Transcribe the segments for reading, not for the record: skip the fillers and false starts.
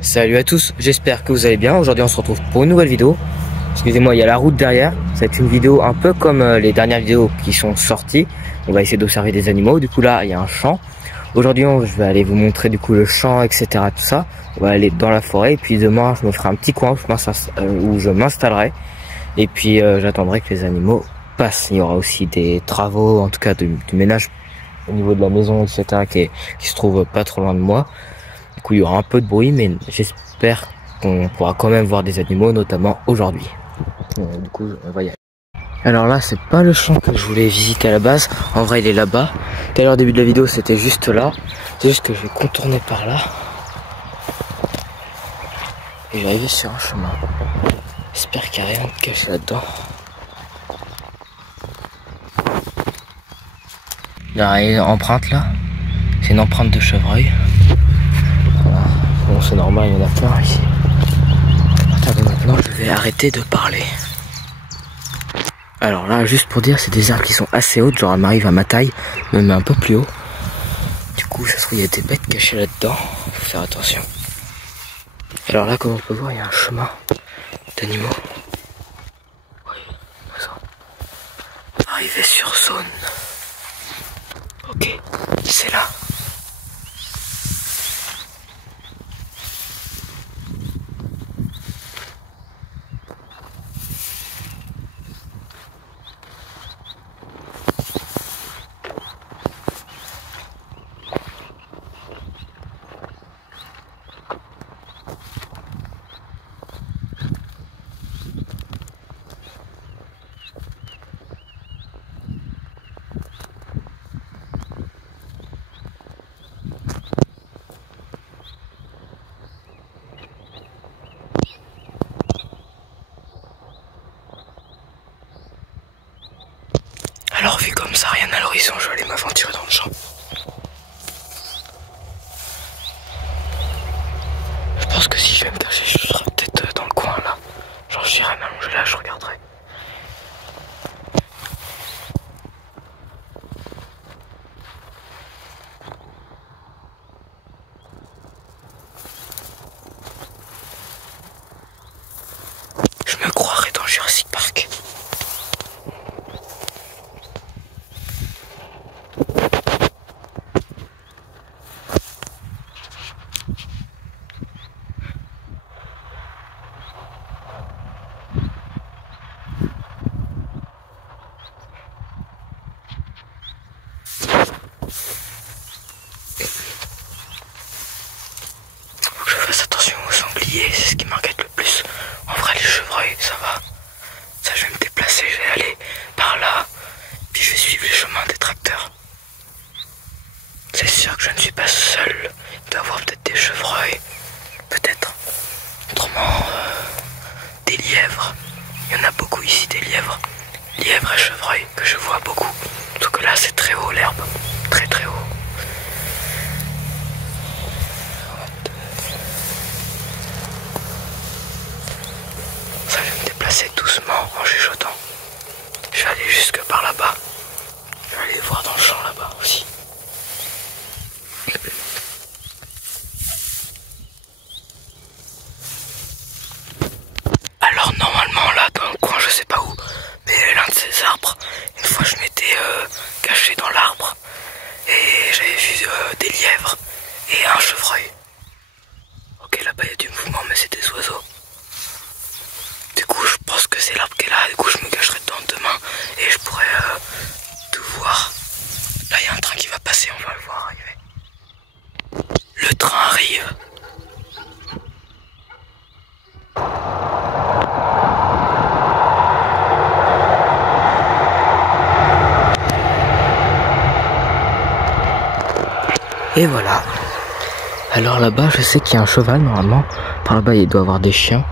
Salut à tous, j'espère que vous allez bien. Aujourd'hui on se retrouve pour une nouvelle vidéo. Excusez-moi, il y a la route derrière. Ça va être une vidéo un peu comme les dernières vidéos qui sont sorties. On va essayer d'observer des animaux. Du coup là il y a un champ. Aujourd'hui je vais aller vous montrer du coup le champ, etc. Tout ça. On va aller dans la forêt et puis demain je me ferai un petit coin où je m'installerai. Et puis j'attendrai que les animaux passent. Il y aura aussi des travaux, en tout cas du ménage au niveau de la maison, etc. qui se trouve pas trop loin de moi. Du coup, il y aura un peu de bruit, mais j'espère qu'on pourra quand même voir des animaux, notamment aujourd'hui. Du coup, on va y aller. Alors là, c'est pas le champ que je voulais visiter à la base. En vrai, il est là-bas. Tout à l'heure, au début de la vidéo, c'était juste là. C'est juste que je vais contourner par là. Et je vais arriver sur un chemin. J'espère qu'il n'y a rien de caché là-dedans. Il y a une empreinte là. C'est une empreinte de chevreuil. Voilà. Bon, c'est normal, il y en a plein ici. Attendez, maintenant je vais arrêter de parler. Alors là, juste pour dire, c'est des arbres qui sont assez hautes, genre elles m'arrivent à ma taille, même un peu plus haut. Du coup, ça se trouve, il y a des bêtes cachées là-dedans. Faut faire attention. Alors là, comme on peut voir, il y a un chemin d'animaux. Oui, ça. Arrivé sur zone. Ok, c'est là. Alors vu comme ça, rien à l'horizon, je vais aller m'aventurer dans le champ. Je pense que si je vais me cacher, je serai peut-être dans le coin là. Genre j'irai m'allonger là, je regarderai. Je me croirais dans Jurassic Park. Faut que je fasse attention aux sangliers, c'est ce qui m'inquiète le plus. En vrai, les chevreuils, ça va. Ça, je vais me déplacer, je vais aller par là, puis je vais suivre les chemins des tracteurs. C'est sûr que je ne suis pas seul. Il doit y avoir peut-être des chevreuils, peut-être. Autrement, des lièvres. Il y en a beaucoup ici, des lièvres. Lièvres et chevreuils, que je vois beaucoup. Sauf que là, c'est très haut l'herbe. Très très haut. Ça, je vais me déplacer doucement en chuchotant. Je vais aller jusque par là-bas. Je vais aller voir dans le champ là-bas aussi. Alors normalement là dans le coin, je sais pas où, mais l'un de ces arbres, une fois je m'étais caché dans l'arbre et j'avais vu des lièvres et un chevreuil. Ok, là-bas il y a du mouvement, mais c'est des oiseaux. Du coup je pense que c'est l'arbre qui est là, du coup je me cacherai dedans demain et je pourrai tout voir. Là il y a un train qui va passer, on va le voir arriver. Le train arrive. Et voilà. Alors là-bas, je sais qu'il y a un cheval normalement. Par là-bas, il doit y avoir des chiens.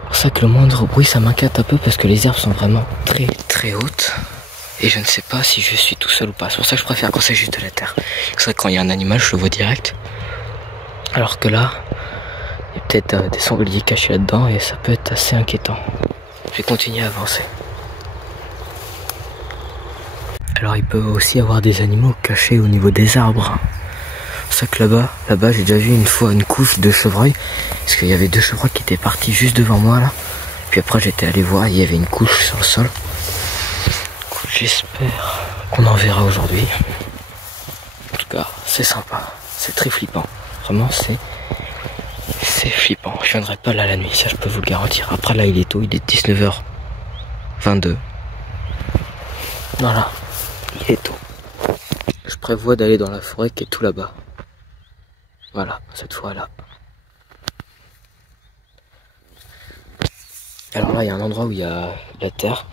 C'est pour ça que le moindre bruit, ça m'inquiète un peu parce que les herbes sont vraiment très très hautes. Et je ne sais pas si je suis tout seul ou pas. C'est pour ça que je préfère quand c'est juste de la terre. C'est vrai que quand il y a un animal, je le vois direct. Alors que là, il y a peut-être des sangliers cachés là-dedans et ça peut être assez inquiétant. Je vais continuer à avancer. Alors il peut aussi y avoir des animaux cachés au niveau des arbres. ça que là-bas j'ai déjà vu une fois une couche de chevreuil. Parce qu'il y avait 2 chevreuils qui étaient partis juste devant moi là. Puis après j'étais allé voir, il y avait une couche sur le sol. J'espère qu'on en verra aujourd'hui. En tout cas, c'est sympa, c'est très flippant. Vraiment, c'est flippant. Je viendrai pas là la nuit, ça je peux vous le garantir. Après là, il est tôt, il est 19h22. Voilà, il est tôt. Je prévois d'aller dans la forêt qui est tout là-bas. Voilà, cette fois-là. Alors là, il y a un endroit où il y a la terre.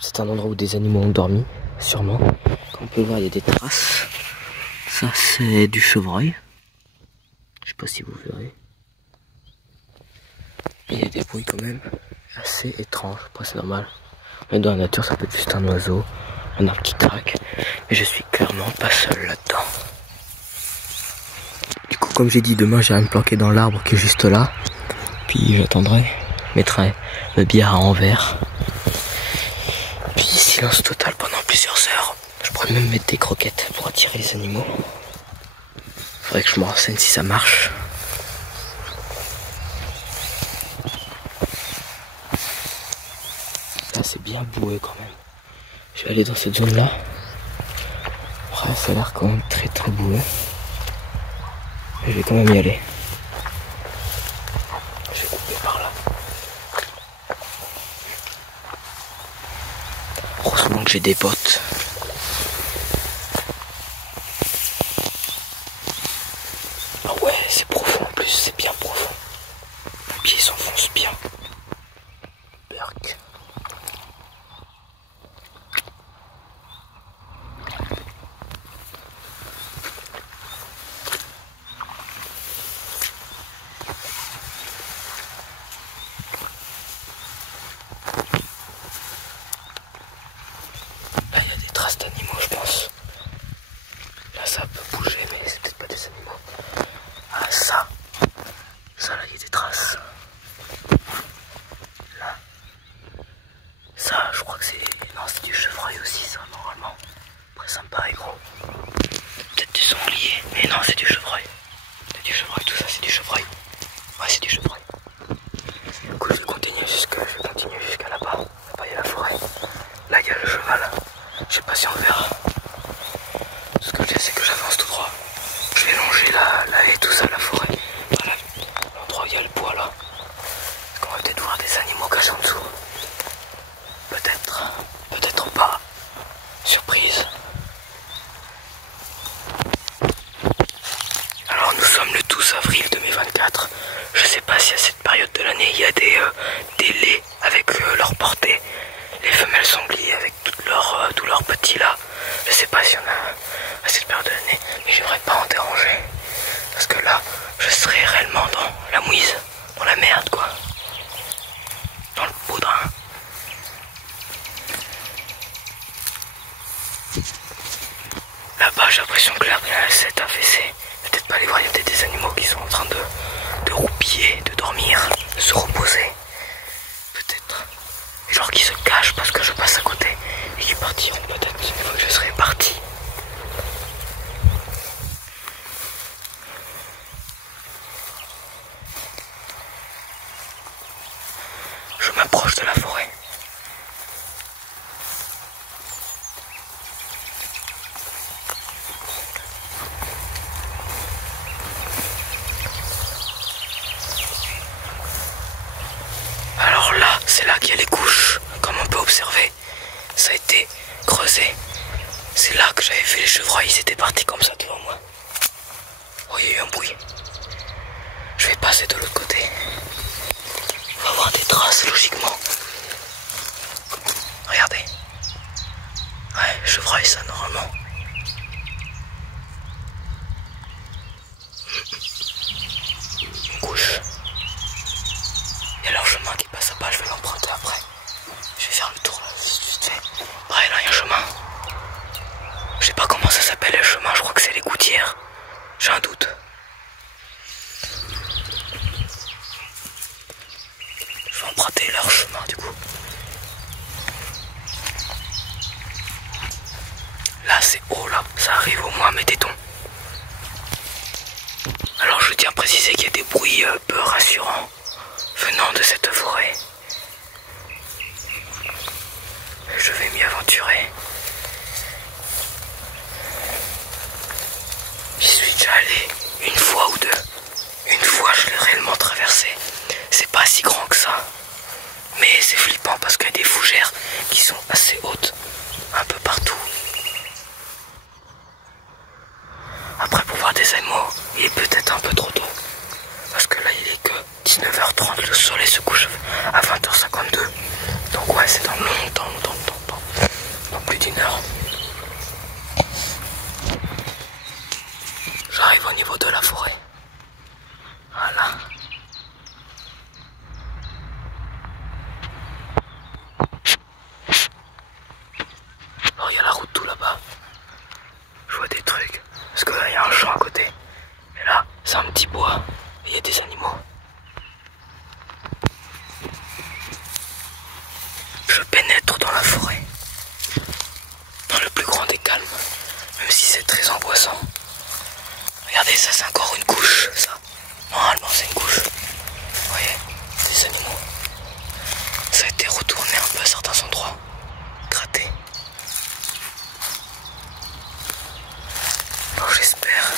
C'est un endroit où des animaux ont dormi, sûrement. Comme on peut le voir, il y a des traces. Ça, c'est du chevreuil. Je sais pas si vous verrez. Il y a des bruits quand même assez étranges. Après, c'est normal. Mais dans la nature, ça peut être juste un oiseau, un arbre qui craque. Mais je suis clairement pas seul là-dedans. Du coup, comme j'ai dit, demain, j'irai me planquer dans l'arbre qui est juste là. Puis j'attendrai, je mettrai le bière à envers. Puis silence total pendant plusieurs heures. Je pourrais même mettre des croquettes pour attirer les animaux. Faudrait que je me renseigne si ça marche. Là c'est bien boueux quand même. Je vais aller dans cette zone là. Après ça a l'air quand même très très boueux. Mais je vais quand même y aller. Je vais couper par là. Heureusement que j'ai des bottes. Ah ouais, c'est profond en plus, c'est bien profond. Mon pied s'enfonce bien. Berk. Là, il y a des traces d'animaux, je pense. Là, ça peut bouger, mais c'est peut-être pas des animaux. Ah, ça, là, il y a des traces. Là. Ça, je crois que c'est... Non, c'est du chevreuil aussi, ça, normalement. Après, ça me paraît gros. Peut-être du sanglier. Mais non, c'est du chevreuil. C'est du chevreuil, tout ça, c'est du chevreuil. Ouais, c'est du chevreuil. Du coup, je vais continuer jusqu'à là-bas. Là-bas, il y a la forêt. Là, il y a le cheval. Je sais pas si on verra. Ce que je sais, c'est que j'avance tout droit. Je vais longer la haie, tout ça, la forêt. Voilà, l'endroit où il y a le bois là. Est-ce qu'on va peut-être voir des animaux cachés en dessous? Peut-être, peut-être pas. Surprise. Alors nous sommes le 12 avril 2024. Je sais pas si à cette période de l'année il y a des laits avec leur portée. Les femelles sangliers avec tous leurs petits là. Je sais pas s'il y en a à cette période de l'année, mais j'aimerais pas en déranger. Parce que là, je serais réellement dans la mouise, dans la merde quoi. Dans le poudrin. Là-bas, j'ai l'impression que l'herbe s'est affaissée. Peut-être pas les voir, il y a peut-être des animaux qui sont en train de roupiller, de dormir, de se reposer. Peut-être. Genre qui se cachent parce que je passe à côté et qui partiront peut-être une fois que je serai parti. Je m'approche de la forêt. Alors là, c'est là qu'il y a les couches, comme on peut observer. Ça a été creusé. C'est là que j'avais vu les chevreuils, ils étaient partis comme ça devant moi. Oh, il y a eu un bruit. Je vais passer de l'autre côté. On va voir des traces, logiquement. Regardez. Ouais, chevreuil, ça, normalement. Une couche. Il y a leur chemin qui passe là-bas, je vais l'emprunter après. Je vais faire le tour, là, vite fait. Ouais, là, il y a un chemin. Je sais pas comment ça s'appelle, le chemin, je crois que c'est les gouttières. J'ai un doute. Je vais emprunter leur chemin, du coup. Là, c'est haut, là. Ça arrive au moins à mes tétons. tiens à préciser qu'il y a des bruits peu rassurants venant de cette forêt. Je vais m'y aventurer. J'y suis déjà allé une fois ou deux. Une fois, je l'ai réellement traversé. C'est pas si grand que ça. Mais c'est flippant parce qu'il y a des fougères qui sont assez hautes. Un peu partout. Après, pour voir des animaux, il est peut-être un peu trop tôt. Parce que là, il est que 19h30. Le soleil se couche à 20h52. Donc ouais, c'est dans longtemps. Dans plus d'une heure. J'arrive au niveau de la forêt. Voilà. Alors il y a la route tout là-bas. Je vois des trucs. Parce que là il y a un champ à côté. Et là, c'est un petit bois. Et il y a des animaux. Je pénètre dans la forêt. Dans le plus grand des calmes. Même si c'est très angoissant. Regardez, ça c'est encore une couche, ça. Normalement c'est une couche. Vous voyez, des animaux. Ça a été retourné un peu à certains endroits. Gratté. Alors j'espère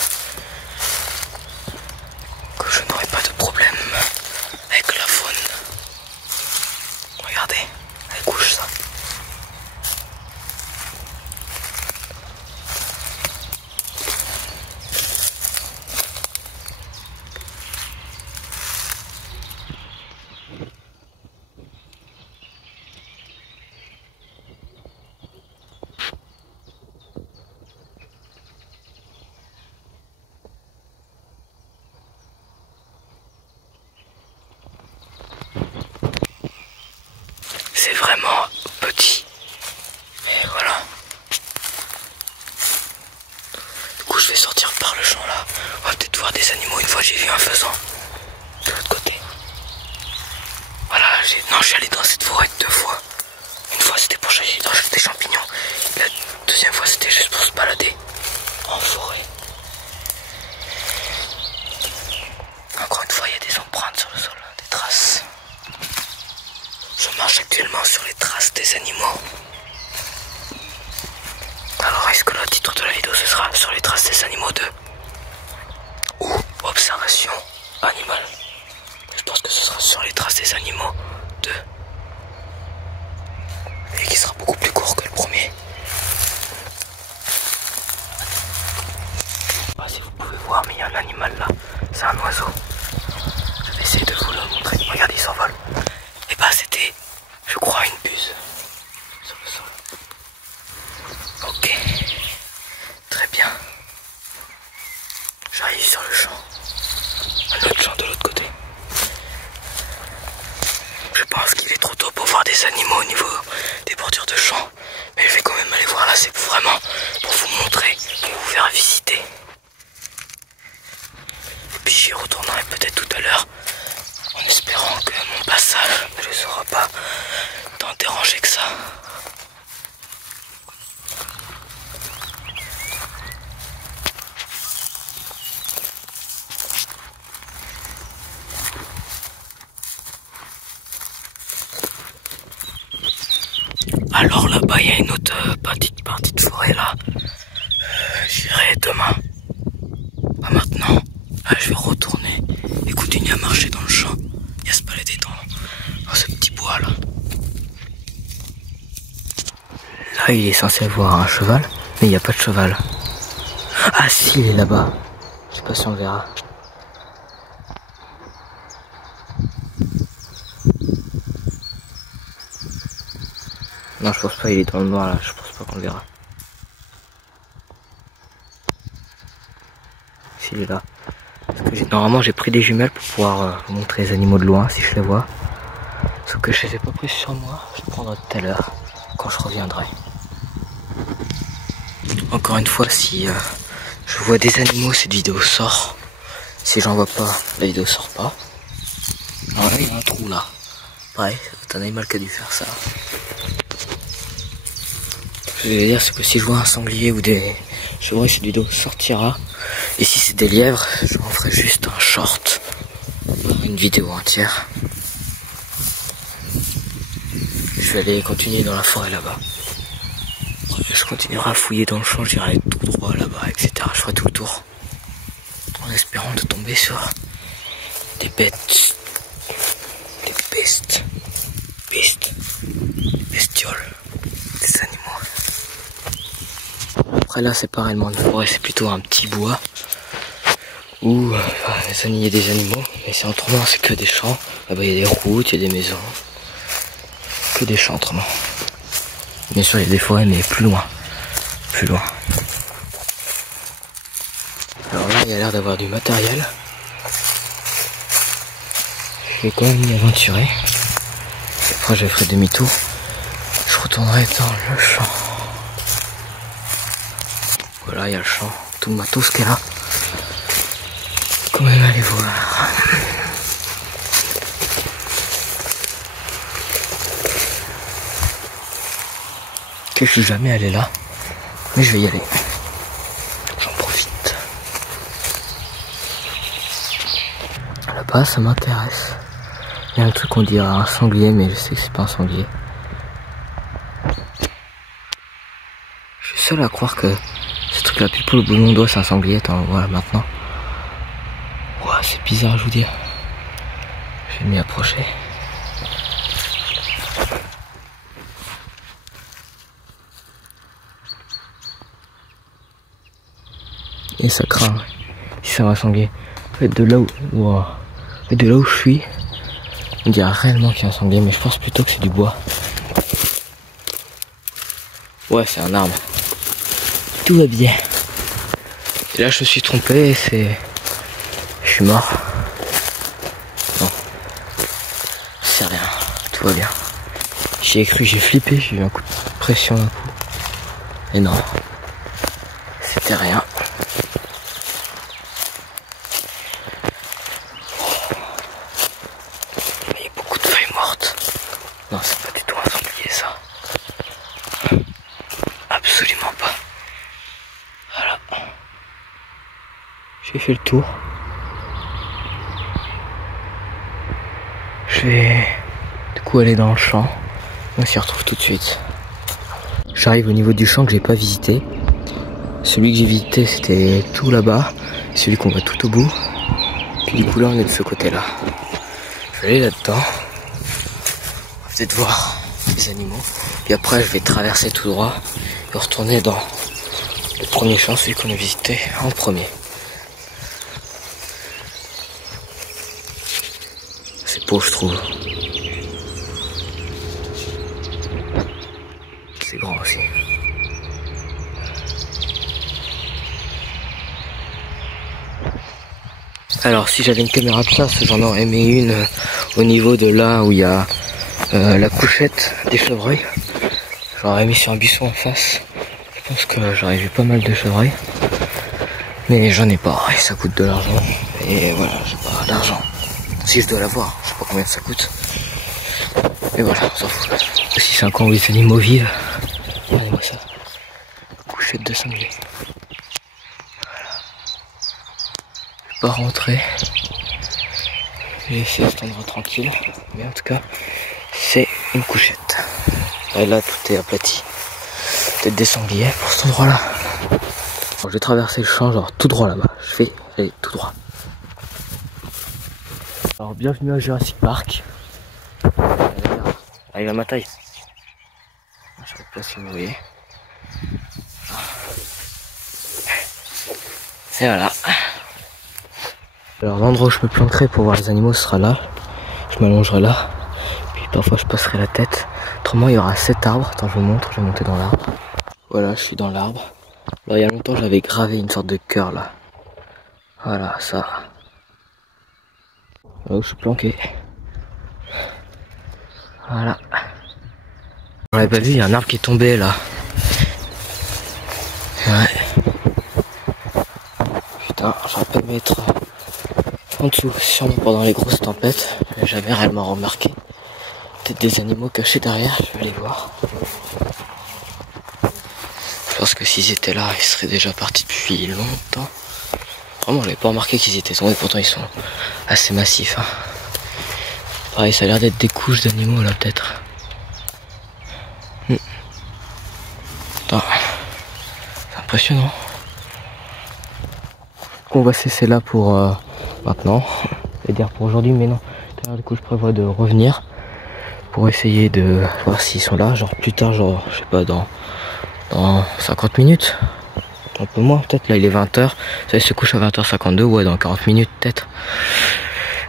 que je n'aurai pas de problème avec la faune. Regardez, elle couche ça. C'est vraiment petit. Et voilà. Du coup, je vais sortir par le champ là. On va peut-être voir des animaux. Une fois, j'ai vu un faisan. De l'autre côté. Voilà, je suis allé dans cette forêt 2 fois. Une fois, c'était pour chercher des champignons. La deuxième fois, c'était juste pour se balader en forêt. Encore une fois, il y a des empreintes sur le sol, des traces. Je marche actuellement sur les traces des animaux. Alors est-ce que le titre de la vidéo ce sera sur les traces des animaux 2 ou observation animale? Je pense que ce sera sur les traces des animaux 2 et qui sera beaucoup plus court que le premier. Ah, si vous pouvez voir, mais il y a un animal là, c'est un oiseau. Je vais essayer de vous le montrer. Regardez, il s'envole. Et bah c'était, je crois, une buse sur le sol. Ok, très bien. J'arrive sur le champ, un autre champ de l'autre côté. Je pense qu'il est trop tôt pour voir des animaux au niveau des bordures de champ, mais je vais quand même aller voir là. C'est vraiment pour vous montrer, pour vous faire visiter. Et puis j'y retournerai peut-être tout à l'heure, en espérant que mon passage ne les aura pas tant dérangés que ça. Alors là-bas, il y a une autre petite partie de forêt là. J'irai demain. Pas maintenant. Là, je vais retourner et continuer à marcher dans le champ et à se balader dans ce petit bois là. Là, il est censé avoir un cheval, mais il n'y a pas de cheval. Ah si, il est là-bas. Je sais pas si on verra. Non, je pense pas, il est dans le noir là, je pense pas qu'on le verra. S'il est là. Parce que normalement j'ai pris des jumelles pour pouvoir vous montrer les animaux de loin si je les vois. Sauf que je les ai pas pris sur moi, je les prendrai tout à l'heure, quand je reviendrai. Encore une fois, si je vois des animaux, cette vidéo sort. Si j'en vois pas, la vidéo sort pas. Alors là, il y a un trou là. Ouais, c'est un animal qui a dû faire ça. Ce que je vais dire, c'est que si je vois un sanglier ou des chevreuils, cette vidéo sortira. Et si c'est des lièvres, je m'en ferai juste un short. Une vidéo entière. Je vais aller continuer dans la forêt là-bas. Je continuerai à fouiller dans le champ, j'irai tout droit là-bas, etc. Je ferai tout le tour. En espérant de tomber sur des bêtes. Des bestes. Des bestioles. Des animaux. Après là c'est pas réellement une forêt, c'est plutôt un petit bois. Où il y a des animaux. Mais c'est autrement, c'est que des champs. Là-bas il y a des routes, il y a des maisons. Que des champs autrement. Bien sûr il y a des forêts mais plus loin. Plus loin. Alors là il y a l'air d'avoir du matériel. Je vais quand même m'y aventurer. Après je ferai demi-tour. Je retournerai dans le champ. Voilà il y a le champ. Tout le matos qui est là. Quand même aller voir. Que je suis jamais allé là. Mais je vais y aller. J'en profite. Là-bas, ça m'intéresse. Il y a un truc qu'on dirait un sanglier, mais je sais que c'est pas un sanglier. Je suis seul à croire que ce truc-là, pile pour le bout de mon doigt, c'est un sanglier. Attends, voilà maintenant. Ouah, c'est bizarre, je vous dis. Je vais m'y approcher. Et ça craint, si ça va sanglier. En fait, de là où, wow. De là où je suis, on dirait réellement qu'il y a un sanglier, mais je pense plutôt que c'est du bois. Ouais, c'est un arbre. Tout va bien. Et là, je me suis trompé, c'est... Je suis mort. Non. C'est rien, tout va bien. J'y ai cru, j'ai flippé, j'ai eu un coup de pression d'un coup. Et non. C'était rien. Il y a beaucoup de feuilles mortes. Non, c'est pas du tout un sanglier ça. Absolument pas. Voilà. J'ai fait le tour. Je vais du coup aller dans le champ. On s'y retrouve tout de suite. J'arrive au niveau du champ que j'ai pas visité. Celui que j'ai visité c'était tout là-bas. Celui qu'on voit tout au bout. Puis du coup là on est de ce côté-là. Je vais aller là-dedans. On va peut-être voir les animaux. Puis après je vais traverser tout droit et retourner dans le premier champ, celui qu'on a visité en premier. C'est beau je trouve. C'est grand aussi. Alors si j'avais une caméra de chasse, j'en aurais mis une au niveau de là où il y a la couchette des chevreuils. J'aurais mis sur un buisson en face. Je pense que j'aurais vu pas mal de chevreuils. Mais j'en ai pas et ça coûte de l'argent. Et voilà, j'ai pas d'argent. Si je dois l'avoir, je sais pas combien ça coûte. Mais voilà, on s'en fout. Si c'est un coin où les animaux vivent. Regardez-moi ça. Couchette de sanglier. Pas rentrer. J'ai laissé cet endroit tranquille. Mais en tout cas, c'est une couchette. Et là, tout est aplati. Peut-être des sangliers pour cet endroit-là. Je vais traverser le champ, genre tout droit là-bas. Je vais aller tout droit. Alors, bienvenue à Jurassic Park. Arrive à ma taille. Je vais placer si vous voyez. Et voilà. Alors l'endroit où je me planquerai pour voir les animaux ce sera là. Je m'allongerai là. Puis parfois je passerai la tête. Autrement il y aura 7 arbres. Attends je vous montre, je vais monter dans l'arbre. Voilà je suis dans l'arbre. Alors il y a longtemps j'avais gravé une sorte de cœur là. Voilà ça. Là où je suis planqué. Voilà. On l'avait pas vu, il y a un arbre qui est tombé là. Ouais. Putain, j'aurais pu me mettre en dessous, sûrement pendant les grosses tempêtes. Mais j'avais réellement remarqué. Peut-être des animaux cachés derrière, je vais aller voir. pense que s'ils étaient là, ils seraient déjà partis depuis longtemps. Vraiment, j'avais pas remarqué qu'ils étaient tombés, pourtant ils sont assez massifs. Hein. Pareil, ça a l'air d'être des couches d'animaux là, peut-être. Attends. C'est impressionnant. On va cesser là pour maintenant. Et dire pour aujourd'hui, mais non. Du coup, je prévois de revenir pour essayer de voir s'ils sont là. Genre plus tard, genre, je sais pas, dans 50 minutes. Un peu moins, peut-être. Là, il est 20h. Ça se couche à 20h52. Ouais, dans 40 minutes, peut-être.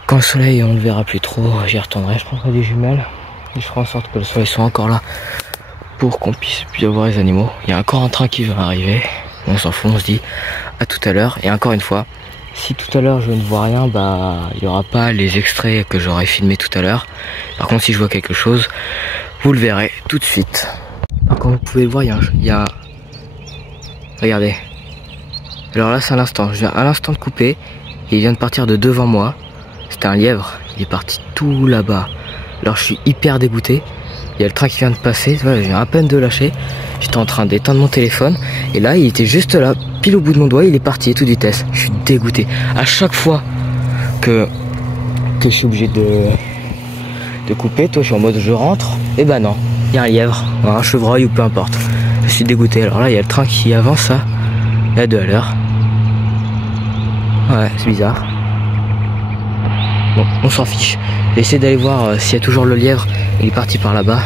Quand le soleil, on ne le verra plus trop, j'y retournerai. Je prendrai des jumelles. Et je ferai en sorte que le soleil soit encore là pour qu'on puisse bien voir les animaux. Il y a encore un train qui va arriver. On s'en fout, on se dit à tout à l'heure. Et encore une fois, si tout à l'heure je ne vois rien, bah il n'y aura pas les extraits que j'aurais filmé tout à l'heure. Par contre, si je vois quelque chose, vous le verrez tout de suite. Alors, comme vous pouvez le voir, il y a... Regardez. Alors là, c'est à l'instant. Je viens à l'instant de couper. Et il vient de partir de devant moi. C'était un lièvre. Il est parti tout là-bas. Alors je suis hyper dégoûté. Il y a le train qui vient de passer. Voilà, je viens à peine de lâcher. J'étais en train d'éteindre mon téléphone. Et là, il était juste là, pile au bout de mon doigt. Il est parti à toute vitesse. Je suis dégoûté. À chaque fois que je suis obligé de couper, toi, je suis en mode je rentre. Et ben non. Il y a un lièvre, un chevreuil ou peu importe. Je suis dégoûté. Alors là, il y a le train qui avance là. Il y a 2 à l'heure. Ouais, c'est bizarre. Bon, on s'en fiche. Je vais essayer d'aller voir s'il y a toujours le lièvre. Il est parti par là-bas.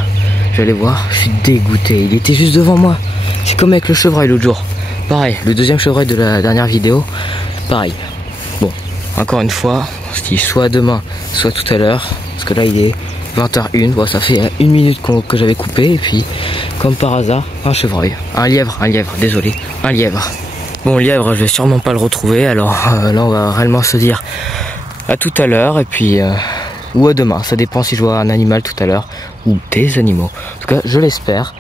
Je vais aller voir. Je suis dégoûté. Il était juste devant moi. C'est comme avec le chevreuil l'autre jour. Pareil, le deuxième chevreuil de la dernière vidéo. Pareil. Bon, encore une fois, on se dit soit demain, soit tout à l'heure. Parce que là, il est 20h01. Bon, ça fait 1 minute que j'avais coupé. Et puis, comme par hasard, un chevreuil. Un lièvre, désolé. Un lièvre. Bon, lièvre, je vais sûrement pas le retrouver. Alors là, on va réellement se dire à tout à l'heure. Et puis, ou à demain. Ça dépend si je vois un animal tout à l'heure. Ou des animaux. En tout cas, je l'espère.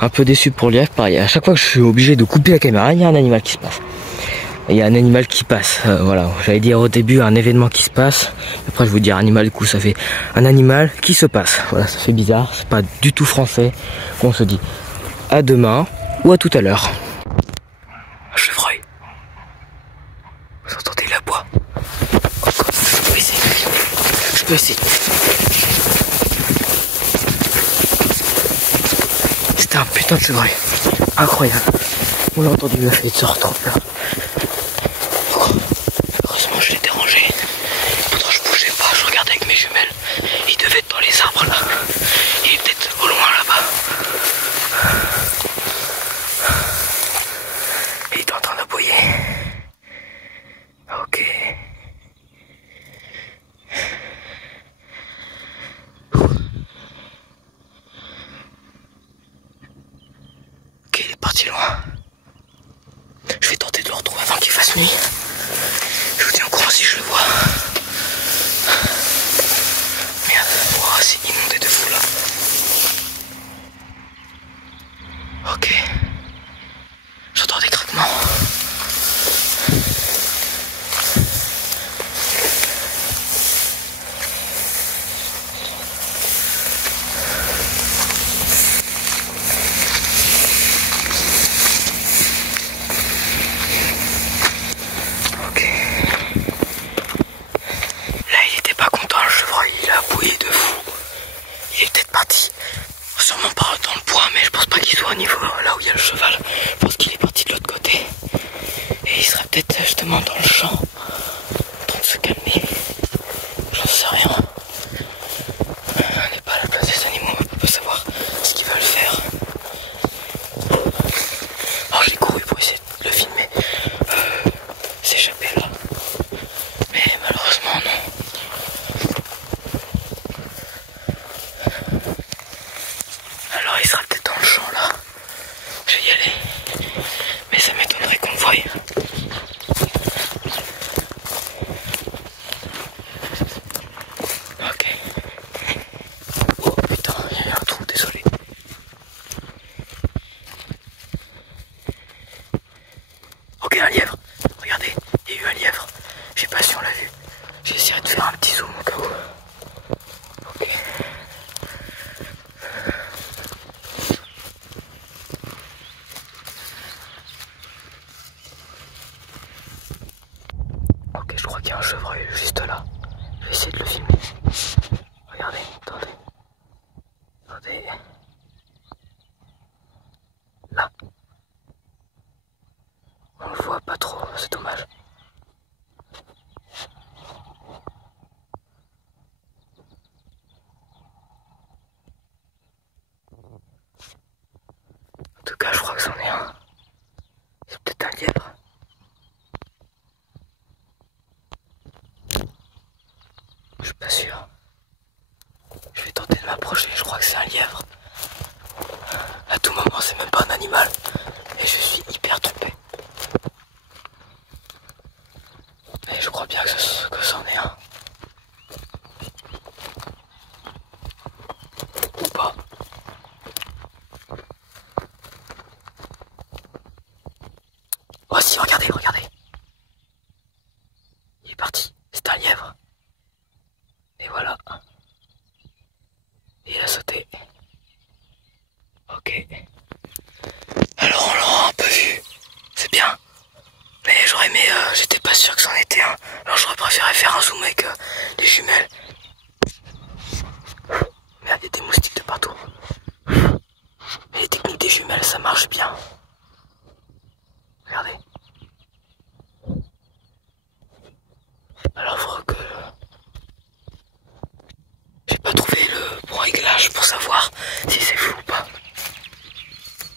Un peu déçu pour le lièvre. Pareil, à chaque fois que je suis obligé de couper la caméra, il y a un animal qui se passe. Il y a un animal qui passe. Voilà, j'allais dire au début un événement qui se passe. Après, je vous dis animal, du coup, ça fait un animal qui se passe. Voilà, ça fait bizarre. C'est pas du tout français. On se dit à demain ou à tout à l'heure. Un chevreuil. Vous entendez la bois? Je peux essayer. Je peux essayer. C'était un putain de chevreuil. Incroyable. On l'a entendu, il m'a fait une sorte en pleurs. Heureusement, je l'ai dérangé. Pourtant, je bougeais pas. Je regardais avec mes jumelles. Il devait être dans les arbres là. Il est peut-être au loin là-bas. Il est en train d'aboyer. Ok. Ok, il est parti loin. Je vais tenter de le retrouver avant qu'il fasse nuit. Je vous tiens au courant si je le vois. Merde, oh, c'est inondé de fou là. Ok. J'entends des craquements. Au niveau là où il y a le cheval, je pense qu'il est parti de l'autre côté et il serait peut-être justement dans le champ en train de se calmer, j'en sais rien. On n'est pas à la place des animaux, on peut pas savoir ce qu'ils veulent faire. Alors j'ai couru pour essayer de le filmer s'échapper là, mais malheureusement non. Alors il sera peut-être dans le champ là. Je vais y aller. Mais ça m'étonnerait qu'on le voie. pas sûr. Je vais tenter de m'approcher, je crois que c'est un lièvre. À tout moment, c'est même pas un animal. Et je suis hyper trompé. Et je crois bien que c'en est un. Ou pas. Oh si, regardez, regardez. Il est parti. C'est un lièvre. Et voilà. Et il a sauté. Ok. Alors on l'aura un peu vu. C'est bien. Mais j'aurais aimé, j'étais pas sûr que c'en était un. Alors j'aurais préféré faire un zoom avec les jumelles. Mais il y a des moustiques de partout. Mais les techniques des jumelles, ça marche bien. Regardez. Alors faut que... J'ai pas trouvé le bon réglage pour savoir si c'est fou ou pas.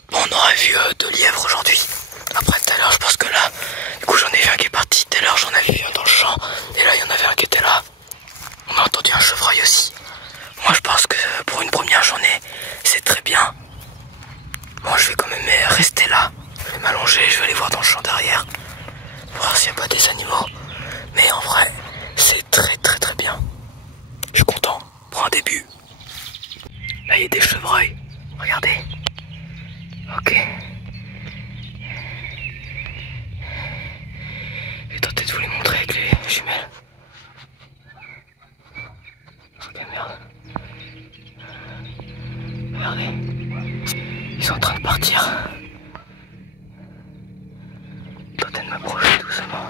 Bon, on aurait vu deux lièvres aujourd'hui. Après tout à l'heure, je pense que là, du coup j'en ai vu un qui est parti. Tout à l'heure j'en avais vu un dans le champ. Et là il y en avait un qui était là. On a entendu un chevreuil aussi. Moi je pense que pour une première journée, c'est très bien. Bon, je vais quand même rester là. Je vais m'allonger, je vais aller voir dans le champ derrière. Voir s'il n'y a pas des animaux. Mais en vrai, c'est très très très bien. Je suis content pour un début. Là il y a des chevreuils. Regardez. Ok. Je vais tenter de vous les montrer avec les jumelles. Ok, merde. Regardez. Ils sont en train de partir. Tentez de m'approcher doucement.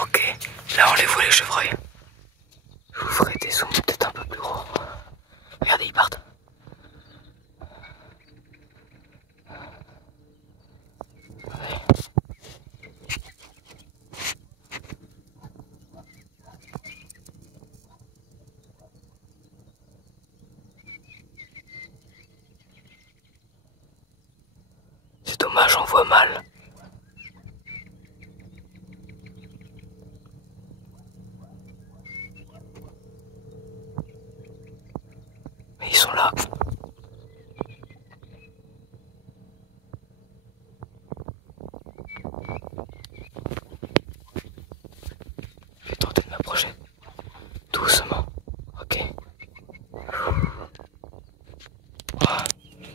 Ok. Là on les voit les chevreuils. Je vous ferai des zooms peut-être un peu plus gros. Regardez, ils partent. C'est dommage, on voit mal. Mais ils sont là. Je vais tenter de m'approcher. Doucement. Ok.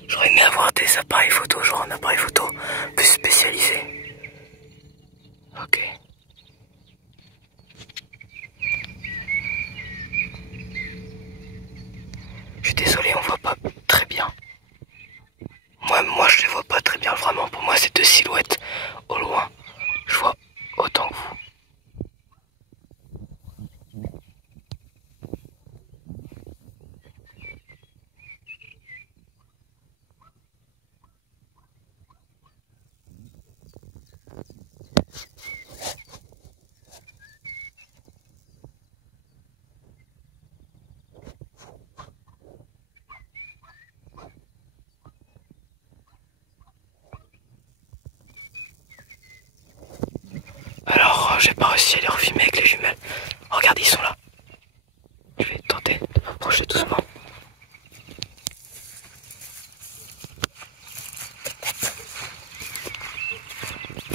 J'aurais aimé avoir des appareils photo, genre un appareil photo plus spécialisé. Ok. Je suis désolé, on voit pas très bien. Moi je les vois pas très bien, vraiment. Pour moi c'est deux silhouettes au loin. Je vois autant que vous. Alors j'ai pas réussi à les refilmer avec les jumelles. Regardez, ils sont là. Je vais tenter de m'approcher doucement.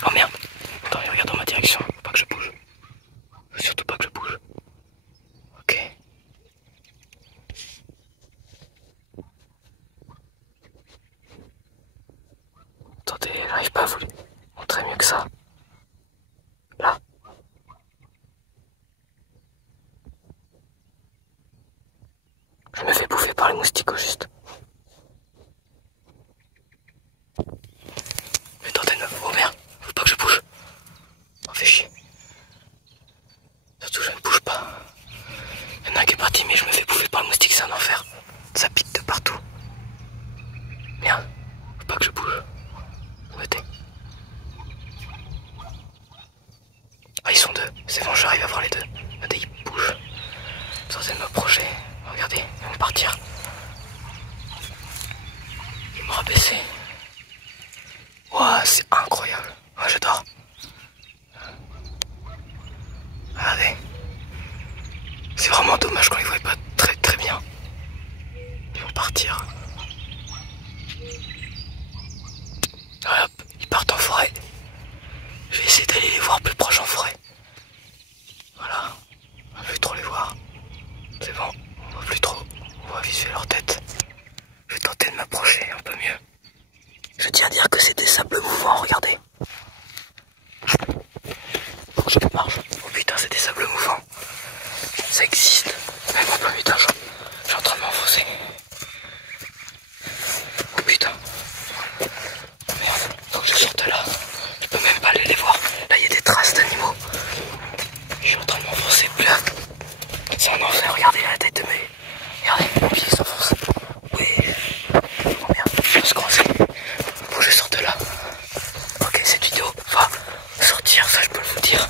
Oh merde. Attends, il regarde dans ma direction. Faut pas que je bouge. Faut surtout pas que je bouge. Ok. Attendez, j'arrive pas à vous montrer mieux que ça. Là. Je me fais bouffer par les moustiques au juste. Je vais tenter de me... Oh merde, faut pas que je bouge. On fait chier. Surtout je ne bouge pas. Il y en a un qui est parti mais je me fais bouffer par le moustique, c'est un enfer. Ça pique de partout. Merde, faut pas que je bouge. Mettez. Ah, ils sont deux. C'est bon, j'arrive à voir les deux. Regardez, ils bougent. Censé m'approcher. Regardez, ils vont partir. Ils m'ont rabaissé. Ouah, c'est incroyable. Ouais, j'adore. vraiment dommage qu'on les voit pas très bien. Ils vont partir. Ouais, hop, ils partent en forêt. Je vais essayer d'aller les voir plus proche en forêt. Voilà, on va plus trop les voir. C'est bon, on voit plus trop. On voit vite fait leur tête. Je vais tenter de m'approcher un peu mieux. Je tiens à dire que c'est des sables mouvants, regardez. Faut que je marche. Oh putain, c'est des sables mouvants. Ça existe. Même en plein putain, je suis en train de m'enfoncer. Oh putain. Merde, faut que je sorte là. Je peux même pas aller les voir. Là, il y a des traces d'animaux. Je suis en train de m'enfoncer. Là. C'est un enfer, regardez la tête de mes... Regardez, mon pied s'enfonce. Oui. Oh merde, je me suis coincé. Faut que je sorte de là. Ok, cette vidéo va sortir, ça je peux vous dire.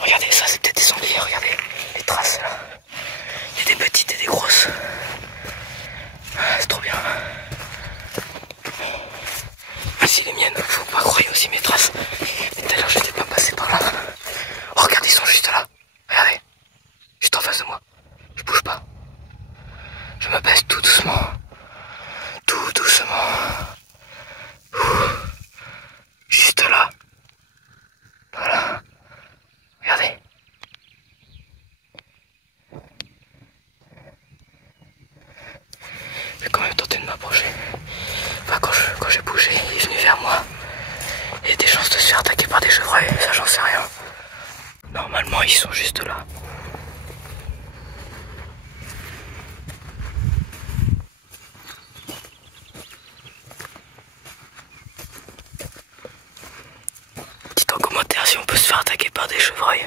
Regardez, ça c'est peut-être des sangliers, regardez les traces là. Il y a des petites et des grosses. C'est trop bien. Ici les miennes, faut pas croire aussi mes traces. Et tout à l'heure j'étais pas passé par là. Oh regardez, ils sont juste là. Regardez. Juste en face de moi. Je bouge pas. Je me baisse tout doucement. Tout doucement. Ouh. Juste là. Voilà. Regardez. Je vais quand même tenter de m'approcher. Enfin, quand j'ai bougé, il est venu vers moi. Il y a des chances de se faire attaquer par des chevreuils, ça j'en sais rien. Normalement, ils sont juste là. Dites en commentaire si on peut se faire attaquer par des chevreuils.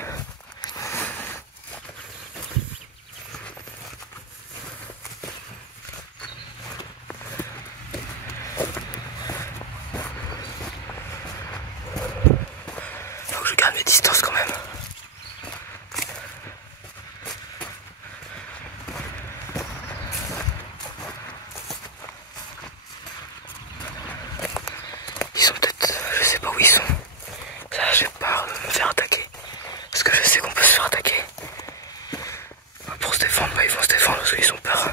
Faut que je garde mes distances quand même. Ils sont peut-être... Je sais pas où ils sont. Ça, j'ai peur de me faire attaquer. Parce que je sais qu'on peut se faire attaquer. Pour se défendre, bah, ils vont se défendre parce qu'ils ont peur.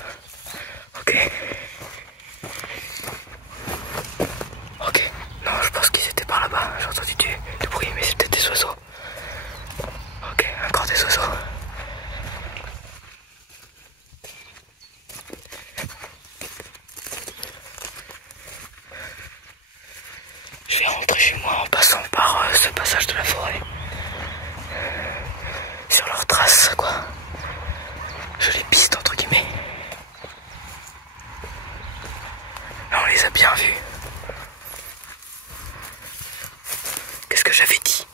Ok. Ok. Non, je pense qu'ils étaient par là-bas. J'ai entendu du bruit, mais c'est peut-être des oiseaux. Ok, encore des oiseaux. Je vais rentrer chez moi en passant par ce passage de la forêt. Sur leurs traces, quoi. Je les piste, entre guillemets. Là, on les a bien vus. Qu'est-ce que j'avais dit?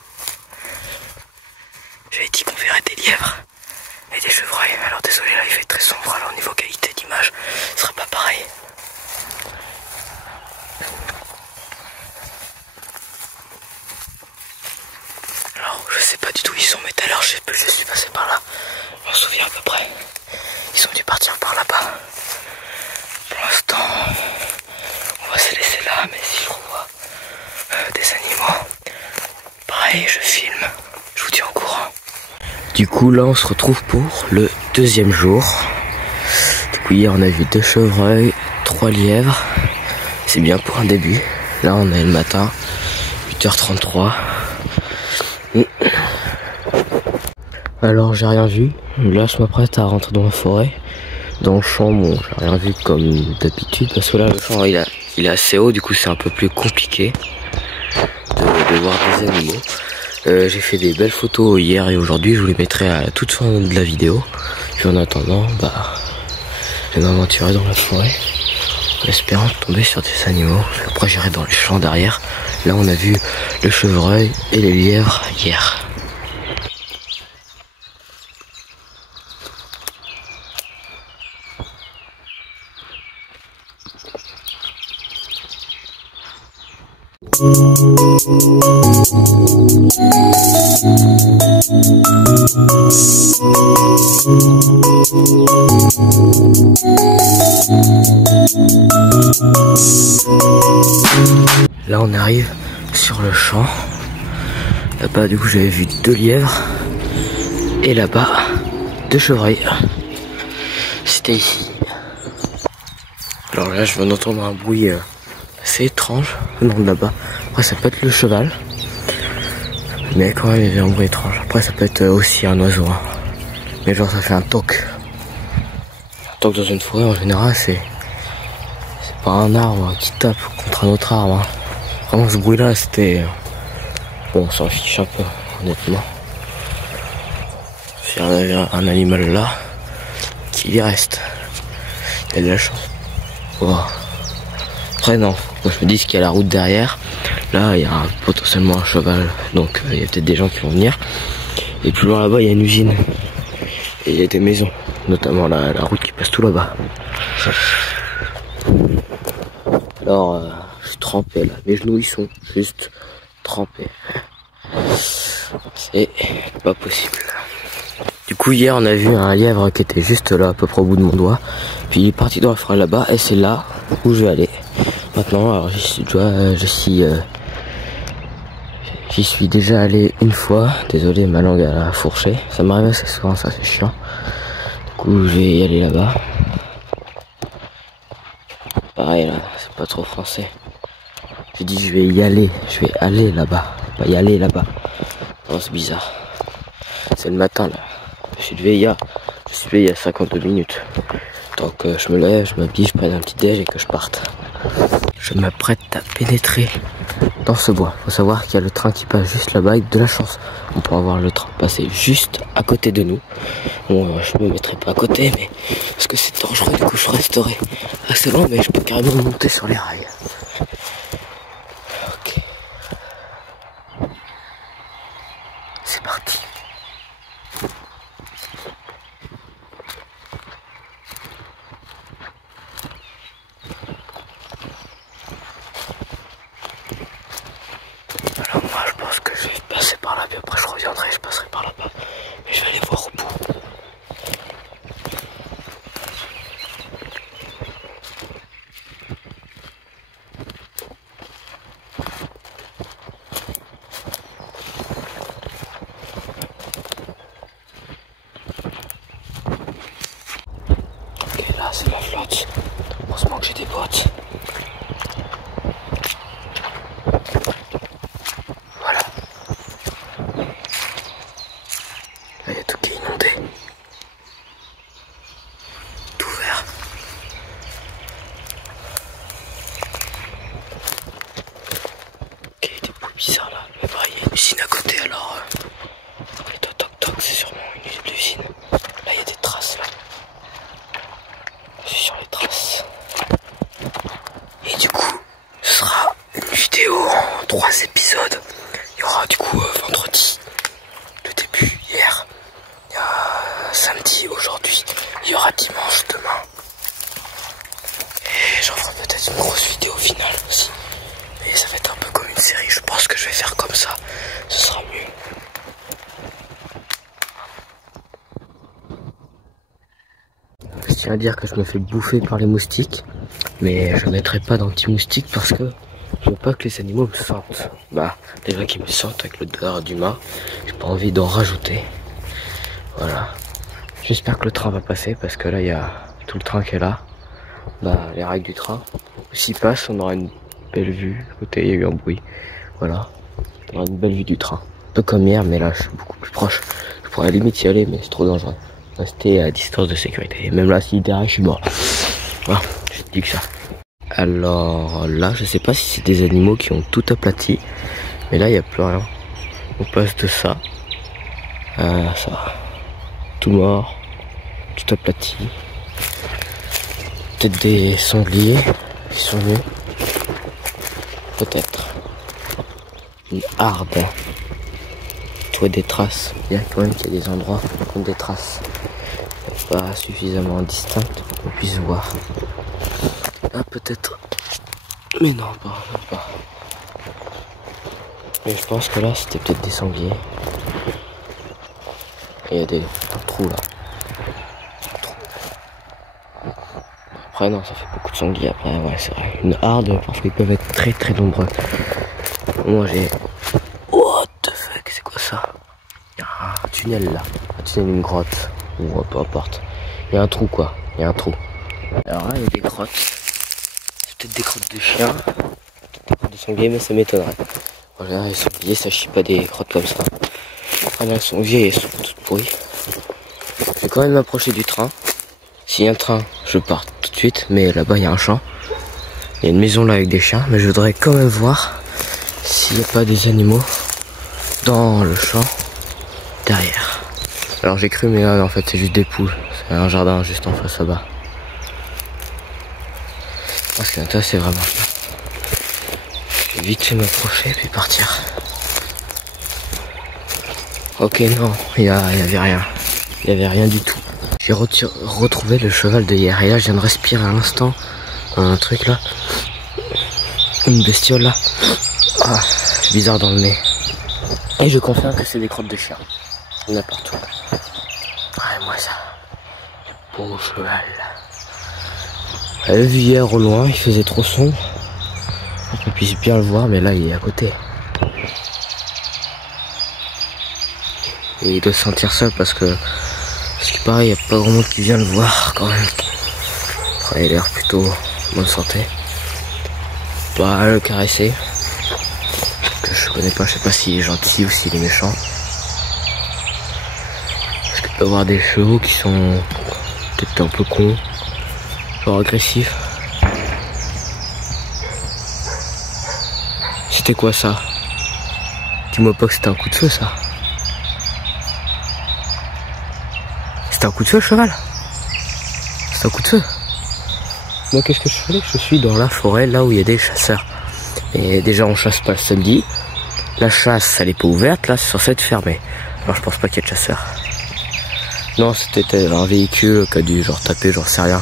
J'avais dit qu'on verrait des lièvres et des chevreuils. Alors désolé, là il fait très sombre, alors niveau qualité d'image, ce sera pas pareil. Alors je sais pas du tout où ils sont, mais tout à l'heure je suis passé par là. Je m'en souviens à peu près. Ils ont dû partir par là-bas. Pour l'instant, on va se laisser là, mais si je revois des animaux, pareil, je filme, je vous tiens au courant. Du coup là on se retrouve pour le deuxième jour. Du coup hier on a vu 2 chevreuils, 3 lièvres. C'est bien pour un début. Là on est le matin, 8h33. Alors j'ai rien vu. Là je m'apprête à rentrer dans la forêt. Dans le champ, bon j'ai rien vu comme d'habitude. Parce que là le champ il est assez haut, du coup c'est un peu plus compliqué de voir des animaux. J'ai fait des belles photos hier et aujourd'hui, je vous les mettrai à toute fin de la vidéo. Puis en attendant, je vais m'aventurer dans la forêt en espérant tomber sur des animaux. Après j'irai dans les champs derrière. Là on a vu le chevreuil et les lièvres hier. Là on arrive sur le champ. Là-bas du coup j'avais vu 2 lièvres. Et là-bas de chevreuils. C'était ici. Alors là, je viens d'entendre un bruit assez étrange venant de là-bas. Après, ça peut être le cheval. Mais quand même, il y avait un bruit étrange. Après, ça peut être aussi un oiseau. Hein. Mais genre, ça fait un toc. Un toc dans une forêt, en général, c'est pas un arbre qui tape contre un autre arbre. Hein. Vraiment, ce bruit-là, c'était... Bon, on s'en fiche un peu, honnêtement. S'il y avait un animal là, qu'il y reste. Il y a de la chance. Wow. Après, non. Moi, je me dis qu'il y a la route derrière. Là, il y a potentiellement un cheval. Donc, il y a peut-être des gens qui vont venir. Et plus loin là-bas, il y a une usine. Et il y a des maisons. Notamment la route qui passe tout là-bas. Alors, je suis trempé là. Mes genoux, ils sont juste trempés. C'est pas possible. Du coup, hier, on a vu un lièvre qui était juste là, à peu près au bout de mon doigt. Puis il est parti dans la forêt là-bas, et c'est là où je vais aller. Maintenant, alors j'y suis déjà allé une fois. Désolé, ma langue a fourché. Ça m'arrive assez souvent, ça c'est chiant. Du coup, je vais y aller là-bas. Pareil là, c'est pas trop français. J'ai dit je vais aller là-bas. Pas y aller là-bas. Non, c'est bizarre. C'est le matin là. Je suis levé il y a 52 minutes. Donc je me lève, je m'habille, je prenne un petit déj et que je parte. Je m'apprête à pénétrer dans ce bois. Faut savoir qu'il y a le train qui passe juste là-bas, avec de la chance. On pourra voir le train passer juste à côté de nous. Bon, je me mettrai pas à côté, mais parce que c'est dangereux, du coup je resterai assez loin, mais je peux carrément monter sur les rails. Ok. C'est parti. Alors moi je pense que je vais passer par là, puis après je reviendrai, je passerai par là-bas. Mais je vais aller voir au bout. Ok, là c'est ma flotte. Heureusement que j'ai des bottes. Voilà. Là, il y a tout qui est inondé. Tout vert. Ok, il y a des bruits bizarres là. Mais pareil, il y a une usine à côté alors. Le toc toc, c'est sûrement une usine. Là, il y a des traces là. Je suis sur les traces. Et du coup, ce sera une vidéo en 3 épisodes. Il y aura du coup vendredi, le début, hier. Il y a samedi, aujourd'hui. Il y aura dimanche, demain. Et j'en ferai peut-être une grosse vidéo finale aussi. Mais ça va être un peu comme une série. Je pense que je vais faire comme ça. Ce sera mieux. Je tiens à dire que je me fais bouffer par les moustiques. Mais je ne mettrai pas d'anti-moustique parce que je veux pas que les animaux me sentent. Bah, déjà qu'ils me sentent avec l'odeur d'humain. J'ai pas envie d'en rajouter. Voilà. J'espère que le train va passer parce que là il y a tout le train qui est là. Bah, les rails du train. S'il passe, on aura une belle vue. À côté, il y a eu un bruit. Voilà. On aura une belle vue du train. Un peu comme hier, mais là je suis beaucoup plus proche. Je pourrais limite y aller, mais c'est trop dangereux. Rester à distance de sécurité. Et même là, si derrière, je suis mort. Voilà, je te dis que ça. Alors là, je sais pas si c'est des animaux qui ont tout aplati. Mais là, il n'y a plus rien. On passe de ça à ça. Tout mort. Tout aplati. Peut-être des sangliers qui sont venus. Peut-être. Une harde. Tu vois des traces. Il y a quand même qu'il y a des endroits qui ont des traces. Pas suffisamment distinctes pour qu'on puisse voir. Là peut-être. Mais non, pas. Mais je pense que là c'était peut-être des sangliers. Et il y a des trous là. Après non, ça fait beaucoup de sangliers après, ouais c'est vrai. Une harde, parce qu'ils peuvent être très très nombreux. Moi j'ai... What the fuck, c'est quoi ça? Il y a un tunnel là. Un tunnel, une grotte. ou peu importe. Il y a un trou quoi, il y a un trou. Alors là il y a des crottes. C'est peut-être des crottes de chiens, des crottes de sanglier, mais ça m'étonnerait. Voilà, les sangliers ça chie pas des crottes comme ça. Ah là elles sont vieilles, elles sont toutes pourries. Je vais quand même m'approcher du train. S'il y a un train, je pars tout de suite, mais là-bas il y a un champ. Il y a une maison là avec des chiens, mais je voudrais quand même voir s'il n'y a pas des animaux dans le champ derrière. Alors j'ai cru, mais en fait c'est juste des poules. C'est un jardin juste en face là-bas. Parce que là c'est vraiment ça. Je vais vite fait m'approcher puis partir. Ok, non, il y avait rien. Il y avait rien du tout. J'ai retrouvé le cheval de hier. Et là je viens de respirer à l'instant un truc là. Une bestiole là. Ah, c'est bizarre dans le nez. Et je confirme que c'est des crottes de chiens. Il y en a partout. Ouais, moi ça. Beau cheval. J'avais vu hier au loin, il faisait trop sombre. Pour qu'on puisse bien le voir, mais là il est à côté. Et il doit se sentir seul parce que pareil, il n'y a pas grand monde qui vient le voir quand même. Il a l'air plutôt bonne santé. Bah, le caresser. Que je connais pas, je sais pas s'il est gentil ou s'il est méchant. Parce qu'il peut y avoir des chevaux qui sont peut-être un peu cons, genre agressifs. C'était quoi ça? Dis-moi pas que c'était un coup de feu ça. C'était un coup de feu, cheval? C'est un coup de feu? Moi, qu'est-ce que je fais? Je suis dans la forêt, là où il y a des chasseurs. Et déjà, on chasse pas le samedi. La chasse, elle est pas ouverte, là, c'est censé être fermé. Alors, je pense pas qu'il y ait de chasseurs. Non, c'était un véhicule qui a dû, genre, taper, j'en sais rien.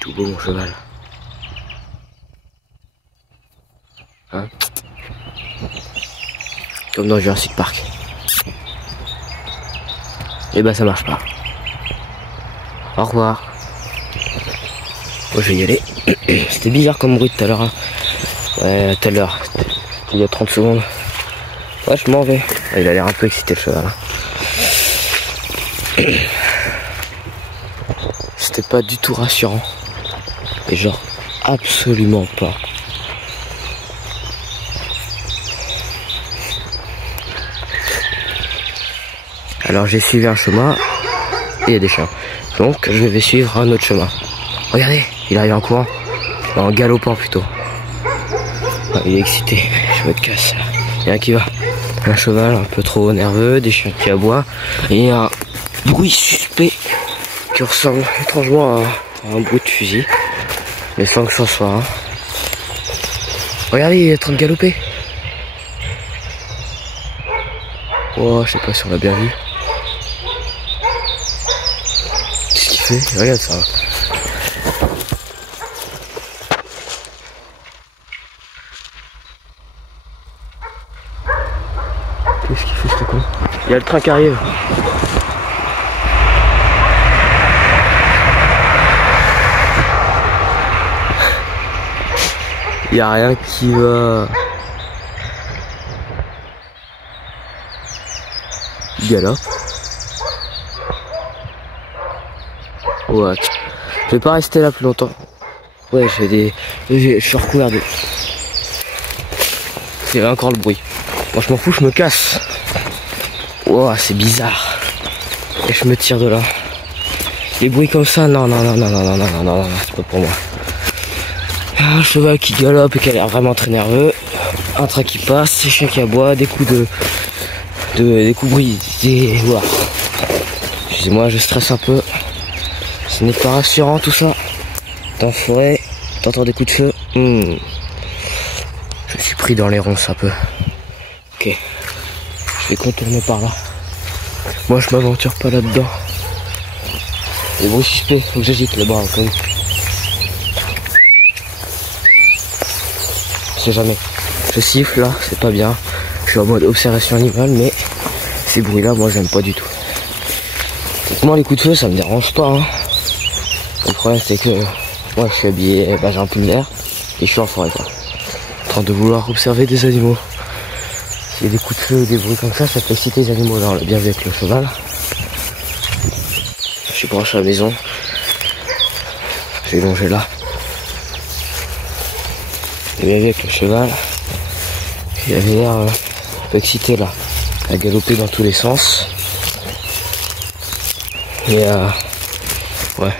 Tout beau, mon cheval. Hein? Comme dans Jurassic Park. Et bah ça marche pas. Au revoir. Bon, je vais y aller. C'était bizarre comme bruit tout à l'heure. Hein. Ouais, tout à l'heure. Il y a 30 secondes. Ouais, je m'en vais. Il a l'air un peu excité le cheval. Hein. C'était pas du tout rassurant. Et genre, absolument pas. Alors j'ai suivi un chemin et il y a des chiens. Donc je vais suivre un autre chemin. Regardez, il arrive en courant. En galopant plutôt. Ah, il est excité, je me casse. Il y a un qui va. Un cheval un peu trop nerveux, des chiens qui aboient. Et un bruit suspect qui ressemble étrangement à un bruit de fusil. Mais sans que ça soit. Hein. Regardez, il est en train de galoper. Oh, je sais pas si on l'a bien vu. Regarde ça. Qu'est-ce qu'il fait ce con? Il y a le train qui arrive. Il y a rien qui va. Il galope. Ouais, je vais pas rester là plus longtemps. Ouais, je suis recouvert de. Il y avait encore le bruit. Moi je m'en fous, je me casse. Wow, c'est bizarre. Et je me tire de là. Les bruits comme ça, non, c'est pas pour moi. Un cheval qui galope et qui a l'air vraiment très nerveux. Un train qui passe, des chiens qui aboient, des coups des coups brisés. Wow. Excusez-moi, je stresse un peu. Ce n'est pas rassurant tout ça. Dans la forêt, t'entends des coups de feu. Je suis pris dans les ronces un peu. Ok. Je vais contourner par là. Moi je m'aventure pas là-dedans. Les bruits suspects, faut que j'agite les bras quand même. Je sais jamais. Je siffle là, c'est pas bien. Je suis en mode observation animale, mais ces bruits là, moi j'aime pas du tout. Moi les coups de feu ça me dérange pas. Hein. Le problème c'est que moi je suis habillé, j'ai un pull d'air et je suis en forêt quoi. En train de vouloir observer des animaux. S'il y a des coups de feu ou des bruits comme ça peut exciter les animaux. Là, on l'a bien vu avec le cheval. Je suis branché à la maison. J'ai longé là. J'ai bien vu avec le cheval. Il avait l'air un peu excité là, à galoper dans tous les sens. Et ouais.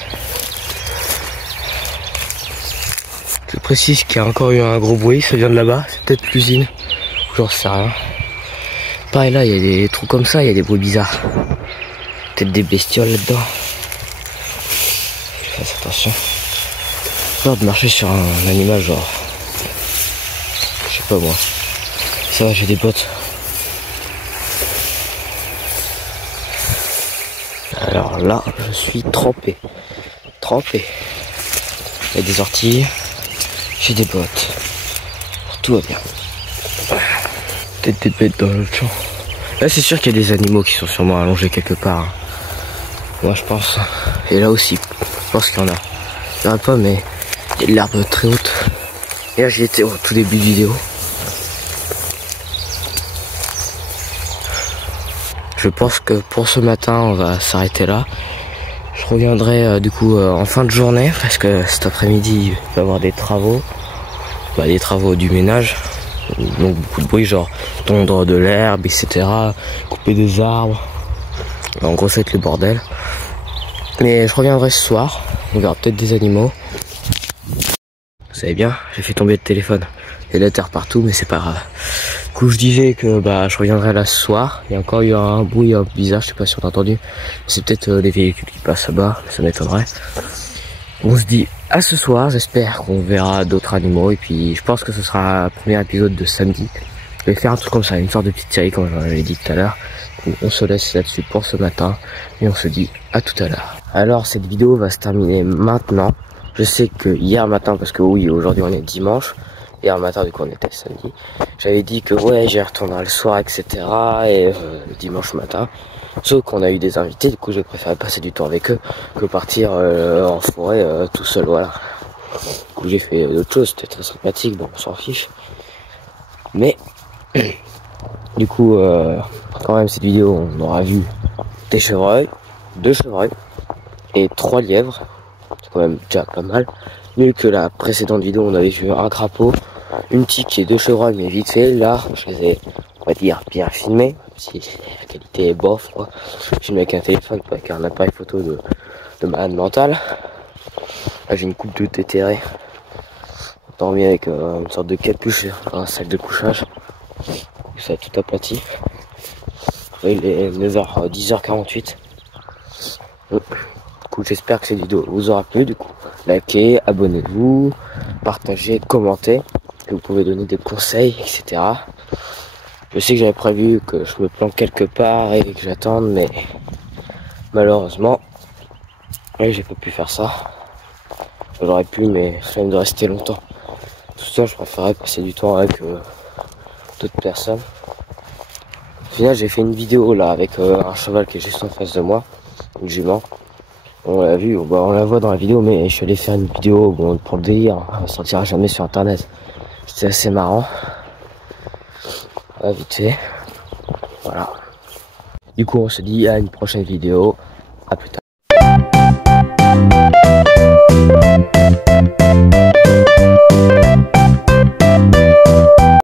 Je précise qu'il y a encore eu un gros bruit, ça vient de là-bas, c'est peut-être l'usine, j'en sais rien. Pareil là, il y a des trous comme ça, il y a des bruits bizarres. Peut-être des bestioles là-dedans. Je fasse attention. J'ai peur de marcher sur un animal genre, je sais pas moi. Ça va, j'ai des bottes. Alors là, je suis trempé. Trempé. Il y a des orties. J'ai des bottes. Tout va bien. Peut-être des bêtes dans l'autre champ. Là, c'est sûr qu'il y a des animaux qui sont sûrement allongés quelque part. Moi, je pense. Et là aussi, je pense qu'il y en a. Il n'y en a pas, mais il y a de l'herbe très haute. Et là, j'y étais au tout début de vidéo. Je pense que pour ce matin, on va s'arrêter là. Je reviendrai du coup en fin de journée parce que cet après-midi, il va y avoir des travaux. Des travaux du ménage. Donc beaucoup de bruit, genre tondre de l'herbe, etc. Couper des arbres. En gros, ça va être le bordel. Mais je reviendrai ce soir. On verra peut-être des animaux. Vous savez bien, j'ai fait tomber le téléphone. Il y a de la terre partout, mais c'est pas grave. Du coup, je disais que je reviendrai là ce soir. Il y a encore eu un bruit bizarre, je sais pas si on a entendu. C'est peut-être les véhicules qui passent là-bas, ça m'étonnerait. On se dit à ce soir, j'espère qu'on verra d'autres animaux. Et puis, je pense que ce sera le premier épisode de samedi. Je vais faire un truc comme ça, une sorte de petite série, comme j'en avais dit tout à l'heure. On se laisse là-dessus pour ce matin. Et on se dit à tout à l'heure. Alors, cette vidéo va se terminer maintenant. Je sais que hier matin, parce que oui, aujourd'hui on est dimanche. Hier matin, du coup, on était samedi. J'avais dit que ouais, j'y retournerai le soir, etc. Et le dimanche matin. Sauf qu'on a eu des invités, du coup, j'ai préféré passer du temps avec eux que partir en forêt tout seul, voilà. Du coup, j'ai fait d'autres choses, c'était très sympathique, bon, on s'en fiche. Mais, du coup, quand même, cette vidéo, on aura vu des chevreuils, 2 chevreuils et 3 lièvres. C'est quand même déjà pas mal. Mieux que la précédente vidéo, on avait vu un crapaud, une tique et 2 chevreuils, mais vite fait. Là, je les ai, on va dire, bien filmés, si la qualité est bof, quoi. Je filme avec un téléphone, pas avec un appareil photo de malade mental. Là, j'ai une coupe de tétéré. Dormi avec une sorte de capuche dans la salle de couchage. Ça a tout aplati. Il est 9h, 10h48. Du coup, j'espère que cette vidéo vous aura plu. Du coup, likez, abonnez-vous, partagez, commentez. Que vous pouvez donner des conseils, etc. Je sais que j'avais prévu que je me planque quelque part et que j'attende, mais malheureusement, ouais, j'ai pas pu faire ça. J'aurais pu, mais ça me de rester longtemps. Tout ça, je préférais passer du temps avec d'autres personnes. Au final, j'ai fait une vidéo là avec un cheval qui est juste en face de moi, une jument. On l'a vu, on la voit dans la vidéo, mais je suis allé faire une vidéo pour le délire. On ne sortira jamais sur internet. C'était assez marrant. Vite fait. Voilà. Du coup, on se dit à une prochaine vidéo. À plus tard.